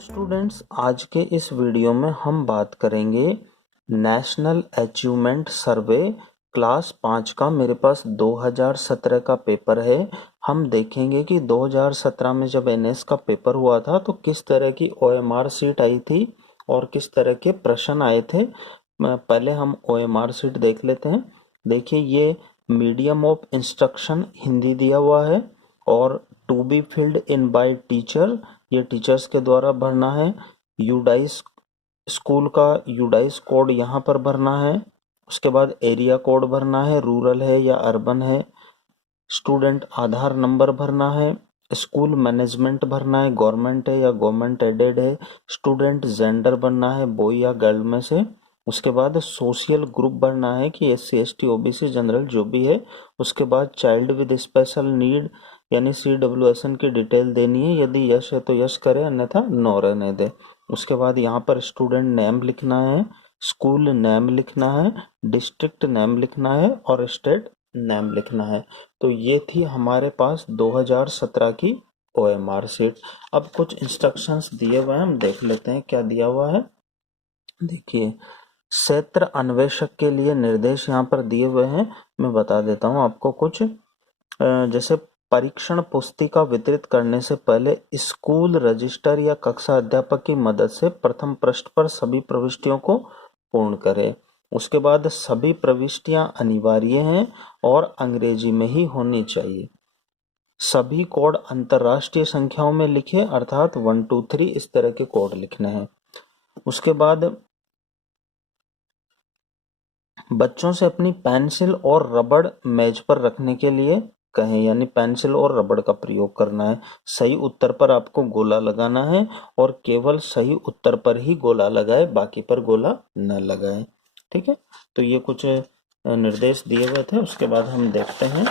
Students, आज के इस वीडियो में हम बात करेंगे नेशनल अचीवमेंट सर्वे क्लास 5 का। मेरे पास 2017 का पेपर है। हम देखेंगे कि 2017 में जब एनएस का पेपर हुआ था तो किस तरह की ओएमआर सीट आई थी और किस तरह के प्रश्न आए थे। पहले हम ओएमआर सीट देख लेते हैं। देखिए, ये मीडियम ऑफ इंस्ट्रक्शन हिंदी दिया हुआ है और to be filled in by teacher, ये टीचर्स के द्वारा भरना है। यूडाइस स्कूल का यूडाइस कोड यहाँ पर भरना है। उसके बाद एरिया कोड भरना है, रूरल है या अर्बन है। स्टूडेंट आधार नंबर भरना है। स्कूल मैनेजमेंट भरना है, गवर्नमेंट है या गवर्नमेंट एडेड है। स्टूडेंट जेंडर भरना है, बॉय या गर्ल में से। उसके बाद सोशल ग्रुप भरना है कि SC ST OBC जनरल जो भी है। उसके बाद चाइल्ड विद स्पेशल नीड यानी CWSN की डिटेल देनी है। यदि यस है तो यस करे, अन्यथा नो रहने दे। उसके बाद यहाँ पर स्टूडेंट नेम लिखना है, स्कूल नेम लिखना है, डिस्ट्रिक्ट नेम लिखना है और स्टेट नेम लिखना है। तो ये थी हमारे पास 2017 की OMR सीट। अब कुछ इंस्ट्रक्शंस दिए हुए हैं, हम देख लेते हैं क्या दिया हुआ है। देखिए, क्षेत्र अन्वेषक के लिए निर्देश यहाँ पर दिए हुए हैं। मैं बता देता हूँ आपको कुछ। जैसे परीक्षण पुस्तिका वितरित करने से पहले स्कूल रजिस्टर या कक्षा अध्यापक की मदद से प्रथम पृष्ठ पर सभी प्रविष्टियों को पूर्ण करें। उसके बाद सभी प्रविष्टियां अनिवार्य हैं और अंग्रेजी में ही होनी चाहिए। सभी कोड अंतरराष्ट्रीय संख्याओं में लिखे, अर्थात 1 2 3 इस तरह के कोड लिखने हैं। उसके बाद बच्चों से अपनी पेंसिल और रबड़ मेज पर रखने के लिए कहें, यानी पेंसिल और रबड़ का प्रयोग करना है। सही उत्तर पर आपको गोला लगाना है और केवल सही उत्तर पर ही गोला लगाए, बाकी पर गोला न लगाए। ठीक है, तो ये कुछ निर्देश दिए हुए थे। उसके बाद हम देखते हैं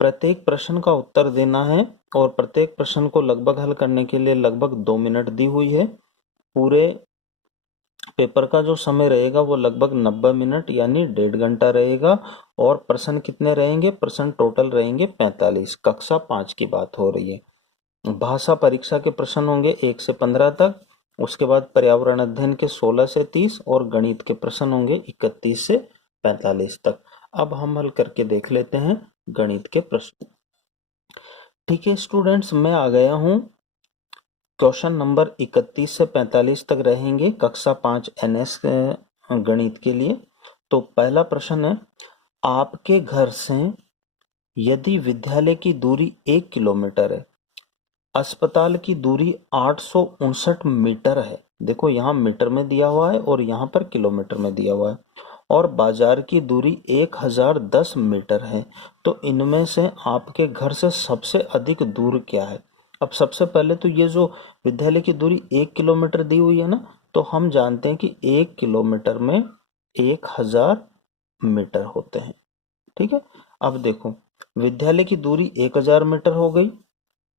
प्रत्येक प्रश्न का उत्तर देना है और प्रत्येक प्रश्न को लगभग हल करने के लिए लगभग 2 मिनट दी हुई है। पूरे पेपर का जो समय रहेगा वो लगभग 90 मिनट यानी 1.5 घंटा रहेगा। और प्रश्न कितने रहेंगे? प्रश्न टोटल रहेंगे 45। कक्षा 5 की बात हो रही है। भाषा परीक्षा के प्रश्न होंगे 1 से 15 तक। उसके बाद पर्यावरण अध्ययन के 16 से 30 और गणित के प्रश्न होंगे 31 से 45 तक। अब हम हल करके देख लेते हैं गणित के प्रश्न। ठीक है स्टूडेंट्स, मैं आ गया हूँ। क्वेश्चन नंबर 31 से 45 तक रहेंगे कक्षा 5 NS गणित के लिए। तो पहला प्रश्न है, आपके घर से यदि विद्यालय की दूरी 1 किलोमीटर है, अस्पताल की दूरी 859 मीटर है। देखो, यहाँ मीटर में दिया हुआ है और यहाँ पर किलोमीटर में दिया हुआ है। और बाजार की दूरी 1010 मीटर है। तो इनमें से आपके घर से सबसे अधिक दूर क्या है? अब सबसे पहले तो ये जो विद्यालय की दूरी 1 किलोमीटर दी हुई है ना, तो हम जानते हैं कि 1 किलोमीटर में 1000 मीटर होते हैं। ठीक है, अब देखो, विद्यालय की दूरी 1000 मीटर हो गई,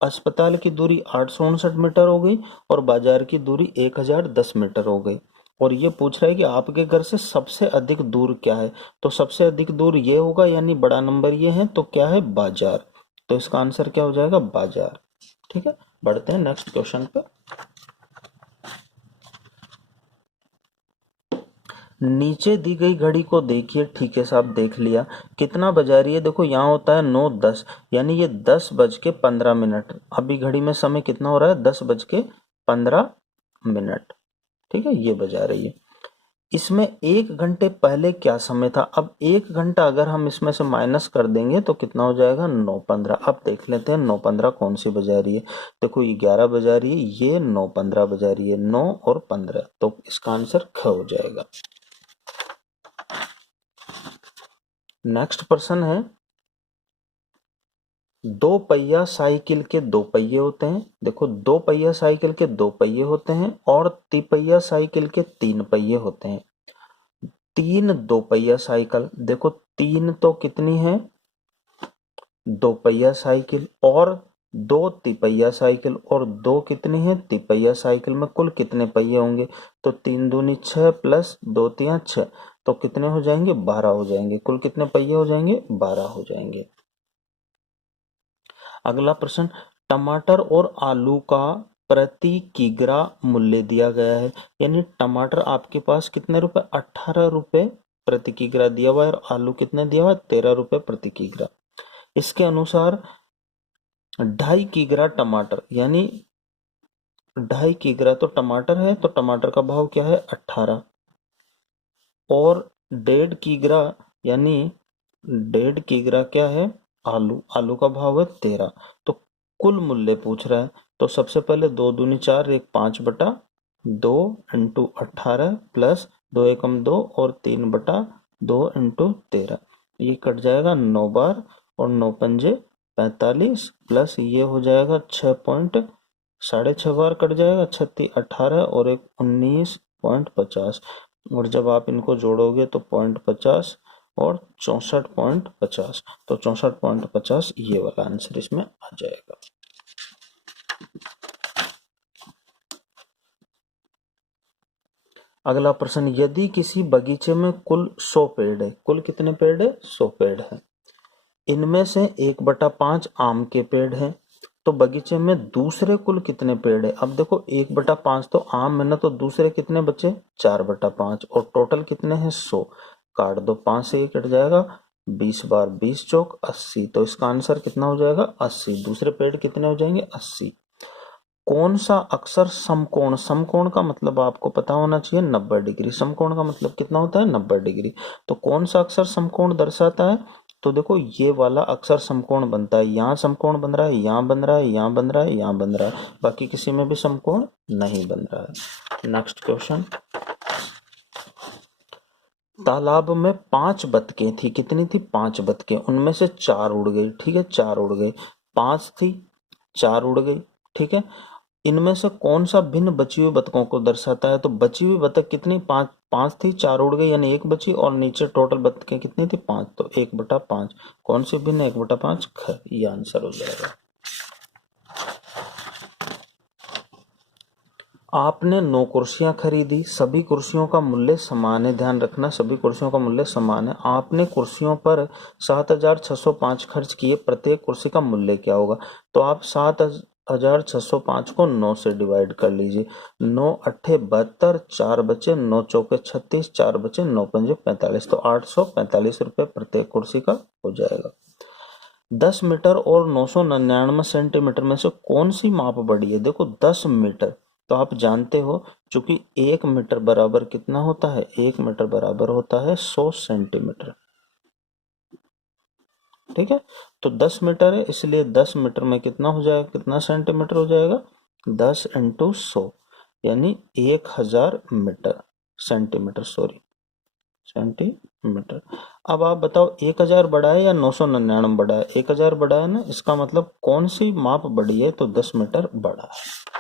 अस्पताल की दूरी 859 मीटर हो गई और बाजार की दूरी 1010 मीटर हो गई। और ये पूछ रहा है कि आपके घर से सबसे अधिक दूर क्या है। तो सबसे अधिक दूर ये होगा, यानी बड़ा नंबर ये है, तो क्या है? बाजार। तो इसका आंसर क्या हो जाएगा? बाजार। ठीक है, बढ़ते हैं नेक्स्ट क्वेश्चन पे। नीचे दी गई घड़ी को देखिए। ठीक है साहब, देख लिया। कितना बजा रही है? देखो, यहाँ होता है 9:10, यानी ये 10:15। अभी घड़ी में समय कितना हो रहा है? 10:15। ठीक है, ये बजा रही है। इसमें 1 घंटे पहले क्या समय था? अब 1 घंटा अगर हम इसमें से माइनस कर देंगे तो कितना हो जाएगा? 9:15। अब देख लेते हैं 9:15 कौन सी बजा रही है। देखो, ये 11 बजा रही है, ये 9:15 बजा रही है। 9 और 15, तो इसका आंसर ख हो जाएगा। नेक्स्ट प्रश्न है, दो पहिया साइकिल के 2 पहिए होते हैं। देखो, 2 पहिया साइकिल के 2 पहिए होते हैं और तिपहिया साइकिल के 3 पहिए होते हैं। 3 2 पहिया साइकिल, देखो 3 तो कितनी है? 2 पहिया साइकिल, और 2 तिपहिया साइकिल, और 2 कितनी है? तिपहिया साइकिल में कुल कितने पहिए होंगे? तो 3 दूनी 6 प्लस 2 तिया 6, तो कितने हो जाएंगे? 12 हो जाएंगे। कुल कितने पहिए हो जाएंगे? 12 हो जाएंगे। अगला प्रश्न, टमाटर और आलू का प्रति किग्रा मूल्य दिया गया है, यानी टमाटर आपके पास कितने रुपए, 18 रुपए प्रति किग्रा दिया हुआ है और आलू कितने दिया हुआ है, 13 रुपए प्रति किग्रा। इसके अनुसार 2.5 किग्रा टमाटर, यानी 2.5 किग्रा तो टमाटर है, तो टमाटर का भाव क्या है, 18, और 1.5 किग्रा यानी 1.5 किग्रा क्या है, आलू, आलू का भाव है 13। तो कुल मूल्य पूछ रहा है, तो सबसे पहले 2 दूनी 4, 1 5/2 इंटू 18 प्लस 2 एकम 2 और 3/2 इंटू 13, ये कट जाएगा 9 बार और 9 पंजे 45 प्लस ये हो जाएगा 6.6 बार कट जाएगा, 36 18 और 1 19.50, और जब आप इनको जोड़ोगे तो 0.50 और 64.50, तो 64.50 ये वाला आंसर इसमें आ जाएगा। अगला प्रश्न, यदि किसी बगीचे में कुल 100 पेड़ है, कुल कितने पेड़ है, 100 पेड़ है, इनमें से 1/5 आम के पेड़ हैं, तो बगीचे में दूसरे कुल कितने पेड़ है। अब देखो 1/5 तो आम है ना, तो दूसरे कितने बचे, 4/5, और टोटल कितने हैं, 100, काट दो, 5 से ये कट जाएगा, 20 बार 20 चौक 80, तो इसका आंसर कितना हो जाएगा, 80। दूसरे पेड़ कितने हो जाएंगे, 80। कौन सा अक्षर समकोण, समकोण का मतलब आपको पता होना चाहिए 90 डिग्री, समकोण का मतलब कितना होता है, 90 डिग्री। तो कौन सा अक्षर समकोण दर्शाता है, तो देखो ये वाला अक्षर समकोण बनता है, यहाँ समकोण बन रहा है, यहाँ बन रहा है, यहाँ बन रहा है, यहाँ बन रहा है, बाकी किसी में भी समकोण नहीं बन रहा है। नेक्स्ट क्वेश्चन, तालाब में 5 बतखें थी, कितनी थी, 5 बतखें, उनमें से 4 उड़ गई, ठीक है, 4 उड़ गई, 5 थी 4 उड़ गई, ठीक है, इनमें से कौन सा भिन्न बची हुई बतखों को दर्शाता है, तो बची हुई बतख कितनी, 5 थी, 4 उड़ गई यानी 1 बची, और नीचे टोटल बतखें कितनी थी, 5, तो 1/5, कौन सी भिन्न, 1/5 ख, ये आंसर हो जाएगा। आपने 9 कुर्सियां खरीदी, सभी कुर्सियों का मूल्य समान है, ध्यान रखना सभी कुर्सियों का मूल्य समान है, आपने कुर्सियों पर 7,605 खर्च किए, प्रत्येक कुर्सी का मूल्य क्या होगा, तो आप 7,605 को 9 से डिवाइड कर लीजिए, 9 अट्ठे 72, 4 बचे, 9 चौके 36, 4 बचे, 9 पंजे 45, तो 845 रुपए प्रत्येक कुर्सी का हो जाएगा। 10 मीटर और 999 सेंटीमीटर में से कौन सी माप बड़ी है, देखो 10 मीटर, तो आप जानते हो चूंकि 1 मीटर बराबर कितना होता है, 1 मीटर बराबर होता है 100 सेंटीमीटर, ठीक है, तो 10 मीटर है, इसलिए 10 मीटर में कितना हो जाएगा, कितना सेंटीमीटर हो जाएगा, 10 इंटू 100 यानी 1000 मीटर, सेंटीमीटर सॉरी, सेंटीमीटर। अब आप बताओ 1000 बड़ा है या 999 बड़ा है, 1000 बड़ा है ना, इसका मतलब कौन सी माप बड़ी है, तो 10 मीटर बड़ा है।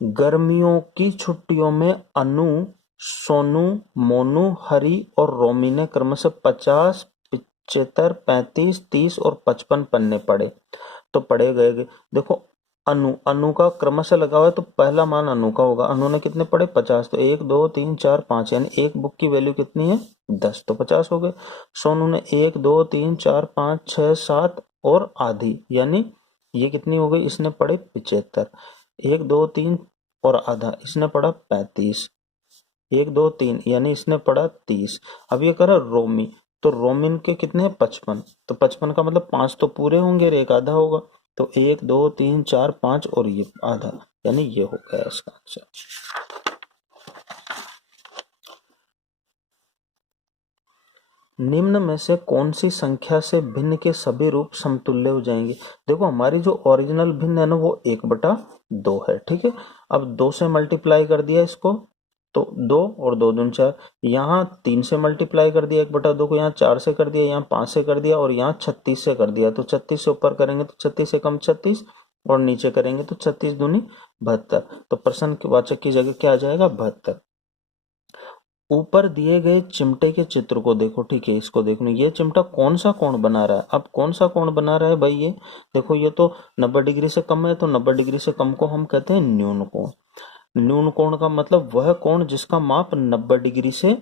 गर्मियों की छुट्टियों में अनु, सोनू, मोनू, हरी और रोमी ने क्रमशः 50, 75, 35, 30 और 55 पन्ने पढ़े, तो पढ़े गए, देखो अनु का क्रमशः लगा हुआ है, तो पहला मान अनु का होगा, अनु ने कितने पढ़े, 50, तो 1 2 3 4 5, यानी एक बुक की वैल्यू कितनी है, 10, तो 50 हो गए। सोनू ने 1 2 3 4 5 6 7 और आधी, यानी ये कितनी हो गई, इसने पढ़े 75, 1 2 3 और आधा, इसने पढ़ा 35, 1 2 3 यानी इसने पढ़ा 30। अब ये करा रोमी, तो रोमिन के कितने हैं, 55, तो 55 का मतलब 5 तो पूरे होंगे और 1 आधा होगा, तो 1 2 3 4 5 और ये आधा, यानी ये हो गया इसका आंसर। निम्न में से कौन सी संख्या से भिन्न के सभी रूप समतुल्य हो जाएंगे, देखो हमारी जो ओरिजिनल भिन्न है ना वो 1/2 है, ठीक है, अब 2 से मल्टीप्लाई कर दिया इसको, तो 2 और 2 दूनी 4, यहाँ 3 से मल्टीप्लाई कर दिया 1/2 को, यहाँ 4 से कर दिया, यहाँ 5 से कर दिया और यहाँ 36 से कर दिया, तो 36 से ऊपर करेंगे तो 36 से कम 36 और नीचे करेंगे तो 36 दूनी 72, तो प्रश्न के वाचक की जगह क्या आ जाएगा, 72। ऊपर दिए गए चिमटे के चित्र को देखो, ठीक है, इसको देखो, ये चिमटा कौन सा कोण बना रहा है, अब कौन सा कोण बना रहा है भाई, ये देखो ये तो 90 डिग्री से कम है, तो 90 डिग्री से कम को हम कहते हैं न्यून कोण। न्यून कोण का मतलब वह कोण जिसका माप 90 डिग्री से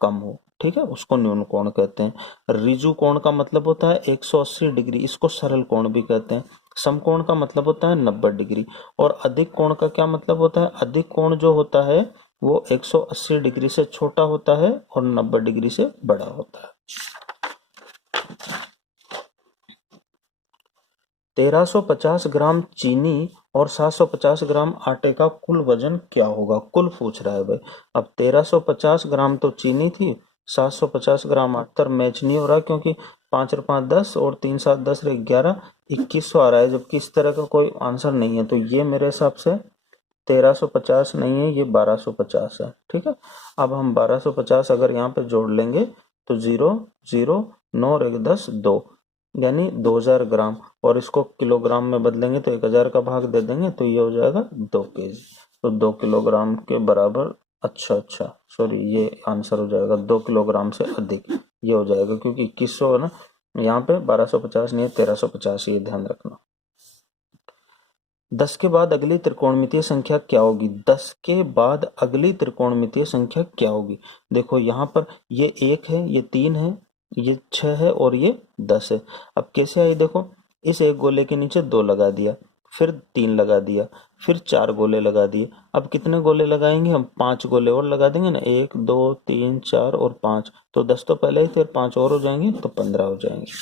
कम हो, ठीक है, उसको न्यून कोण कहते हैं। ऋजु कोण का मतलब होता है 180 डिग्री, इसको सरल कोण भी कहते हैं। समकोण का मतलब होता है 90 डिग्री। और अधिक कोण का क्या मतलब होता है? अधिक कोण जो होता है वो 180 डिग्री से छोटा होता है और 90 डिग्री से बड़ा होता है। 1350 ग्राम चीनी और 750 ग्राम आटे का कुल वजन क्या होगा? कुल पूछ रहा है भाई। अब 1350 ग्राम तो चीनी थी, 750 ग्राम आटा मैच नहीं हो रहा क्योंकि 5 और 5 10 और 3 7 10 11 2100 आ रहा है, जबकि इस तरह का कोई आंसर नहीं है। तो ये मेरे हिसाब से 1350 नहीं है, ये 1250 है। ठीक है, अब हम 1250 अगर यहाँ पे जोड़ लेंगे तो 0 0 9 और 1 10 2 यानी 2000 ग्राम, और इसको किलोग्राम में बदलेंगे तो 1000 का भाग दे देंगे तो ये हो जाएगा 2 केजी। तो 2 किलोग्राम के बराबर, अच्छा सॉरी, ये आंसर हो जाएगा 2 किलोग्राम से अधिक, ये हो जाएगा क्योंकि 2100 है ना, यहाँ पे 1250 नहीं है 1350, ये ध्यान रखना। 10 के बाद अगली त्रिकोणमितीय संख्या क्या होगी? 10 के बाद अगली त्रिकोणमितीय संख्या क्या होगी? देखो यहाँ पर ये 1 है, ये 3 है, ये 6 है और ये 10 है। अब कैसे आई देखो, इस एक गोले के नीचे 2 लगा दिया, फिर 3 लगा दिया, फिर 4 गोले लगा दिए। अब कितने गोले लगाएंगे हम? 5 गोले और लगा देंगे ना, 1 2 3 4 और 5, तो 10 तो पहले ही, फिर 5 और हो जाएंगे तो 15 हो जाएंगे।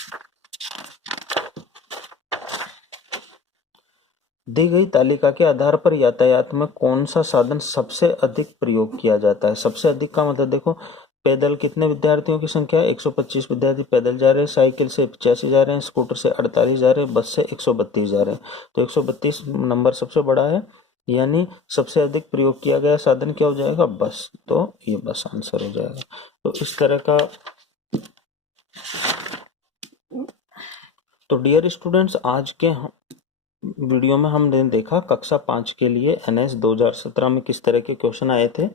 दी गई तालिका के आधार पर यातायात में कौन सा साधन सबसे अधिक प्रयोग किया जाता है? सबसे अधिक का मतलब देखो, पैदल कितने विद्यार्थियों की संख्या है? 125 विद्यार्थी पैदल जा रहे हैं, साइकिल से 85 जा रहे हैं, स्कूटर से 48 जा रहे हैं, बस से 132 जा रहे हैं। तो 132 नंबर सबसे बड़ा है, यानी सबसे अधिक प्रयोग किया गया साधन क्या हो जाएगा? बस। तो ये बस आंसर हो जाएगा। तो इस तरह का। तो डियर स्टूडेंट्स, आज के वीडियो में हमने देखा कक्षा 5 के लिए NS 2017 में किस तरह के क्वेश्चन आए थे।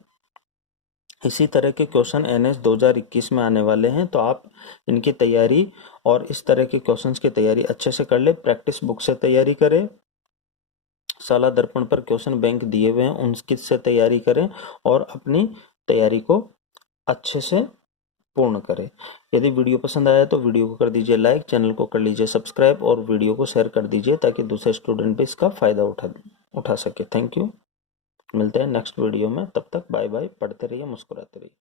इसी तरह के क्वेश्चन NS 2021 में आने वाले हैं, तो आप इनकी तैयारी और इस तरह के क्वेश्चंस की तैयारी अच्छे से कर ले। प्रैक्टिस बुक से तैयारी करें, साला दर्पण पर क्वेश्चन बैंक दिए हुए हैं उनकी से तैयारी करें और अपनी तैयारी को अच्छे से पूर्ण करें। यदि वीडियो पसंद आया तो वीडियो को कर दीजिए लाइक, चैनल को कर लीजिए सब्सक्राइब और वीडियो को शेयर कर दीजिए ताकि दूसरे स्टूडेंट भी इसका फायदा उठा सके। थैंक यू, मिलते हैं नेक्स्ट वीडियो में, तब तक बाय बाय, पढ़ते रहिए, मुस्कुराते रहिए।